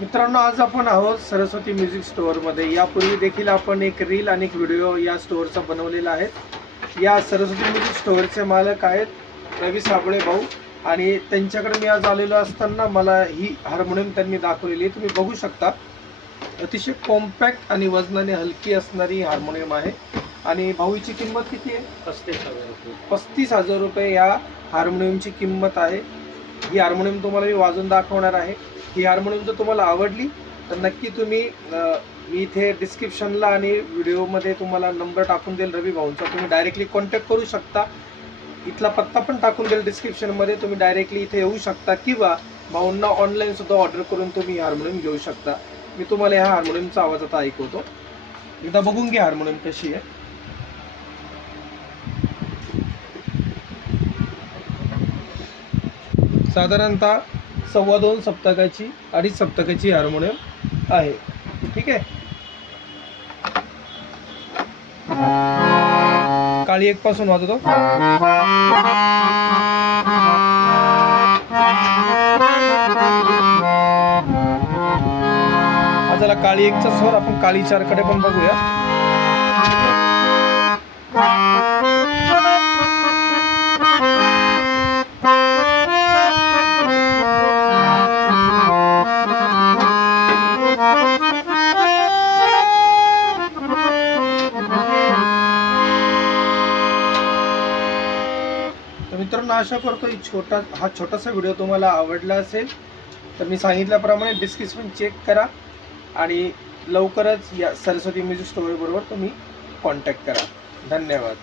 मित्रांनो, आज आपण आहोत सरस्वती म्युझिक स्टोअरमध्ये. यापूर्वी देखील आपण एक रील आणि एक व्हिडिओ या स्टोअरचा बनवलेला आहे. या सरस्वती म्युझिक स्टोअरचे मालक आहेत रवी साबळे भाऊ, आणि त्यांच्याकडे मी आज आलेलो असताना मला ही हार्मोनियम त्यांनी दाखवलेली आहे. तुम्ही बघू शकता, अतिशय कॉम्पॅक्ट आणि वजनाने हलकी असणारी हार्मोनियम आहे. आणि भाऊची किंमत किती आहे? 35,000 रुपये. 35,000 रुपये या हार्मोनियमची किंमत आहे. ही हार्मोनियम तुम्हाला मी वाजवून दाखवणार आहे. ही हार्मोनियम जर तुम्हाला आवडली तर नक्की तुम्ही मी इथे डिस्क्रिप्शनला आणि व्हिडिओमध्ये तुम्हाला नंबर टाकून देईल रवी भाऊंचा. तुम्ही डायरेक्टली कॉन्टॅक्ट करू शकता. इथला पत्ता पण टाकून देईल डिस्क्रिप्शनमध्ये. तुम्ही डायरेक्टली इथे येऊ शकता किंवा भाऊंना ऑनलाईनसुद्धा ऑर्डर करून तुम्ही हार्मोनियम घेऊ शकता. मी तुम्हाला ह्या हार्मोनियमचा आवाज आता ऐकवतो. एकदा बघून घ्या हार्मोनियम कशी आहे. साधारणतः 2.25 सप्तकाची 2.5 सप्तकाची हार्मोनियम आहे. ठीक आहे. काळी 1 पासून वाजवतो. हा झाला काळी 1 चा स्वर. आपण काळी 4 कडे पण बघूया. तर मित्रांनो, आशा करतो हा छोटासा व्हिडिओ तुम्हाला आवडला असेल. तर मी सांगितल्याप्रमाणे डिस्क्रिप्शन चेक करा आणि लवकरच या सरस्वती म्युझिक स्टोअर बरोबर तुम्ही कॉन्टॅक्ट करा. धन्यवाद.